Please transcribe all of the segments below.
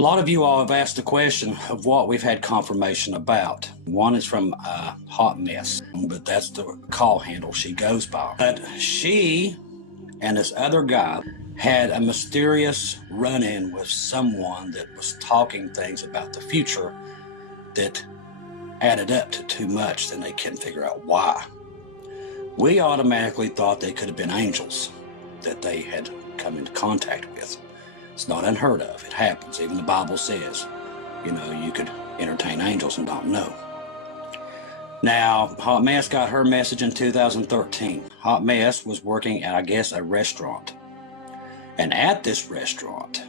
A lot of you all have asked the question of what we've had confirmation about. One is from Hot Mess, but that's the call handle she goes by. But she and this other guy had a mysterious run-in with someone that was talking things about the future that added up to too much, and they couldn't figure out why. We automatically thought they could have been angels that they had come into contact with. It's not unheard of. It happens. Even the Bible says, you know, you could entertain angels and not know. Now, Hot Mess got her message in 2013. Hot Mess was working at, I guess, a restaurant. And at this restaurant,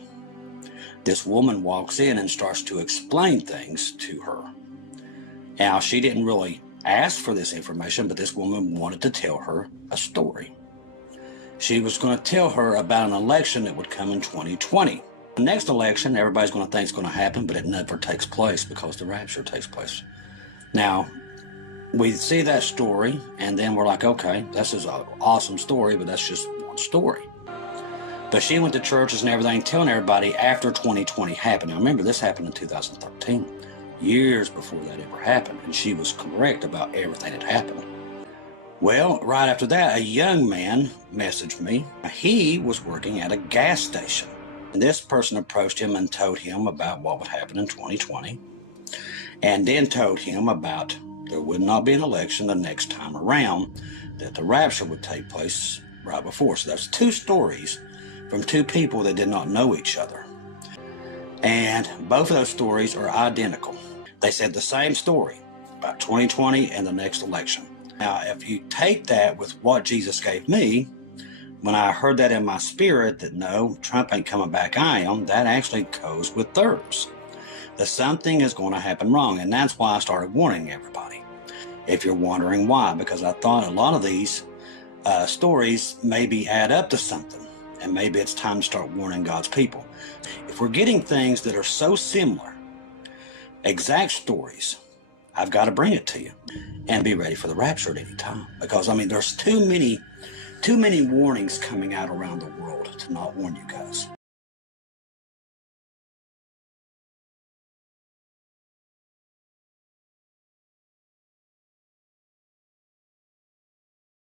this woman walks in and starts to explain things to her. Now, she didn't really ask for this information, but this woman wanted to tell her a story. She was going to tell her about an election that would come in 2020. The next election, everybody's going to think it's going to happen, but it never takes place because the rapture takes place. Now, we see that story, and then we're like, okay, this is an awesome story, but that's just one story. But she went to churches and everything, telling everybody after 2020 happened. Now, remember, this happened in 2013, years before that ever happened, and she was correct about everything that happened. Well, right after that, a young man messaged me. He was working at a gas station. And this person approached him and told him about what would happen in 2020. And then told him about there would not be an election the next time around, that the rapture would take place right before. So that's two stories from two people that did not know each other. And both of those stories are identical. They said the same story about 2020 and the next election. Now, if you take that with what Jesus gave me, when I heard that in my spirit that no, Trump ain't coming back, I am, that actually goes with theirs. That something is going to happen wrong, and that's why I started warning everybody. If you're wondering why, because I thought a lot of these stories maybe add up to something, and maybe it's time to start warning God's people. If we're getting things that are so similar, exact stories, I've got to bring it to you and be ready for the rapture at any time. Because, I mean, there's too many warnings coming out around the world to not warn you guys.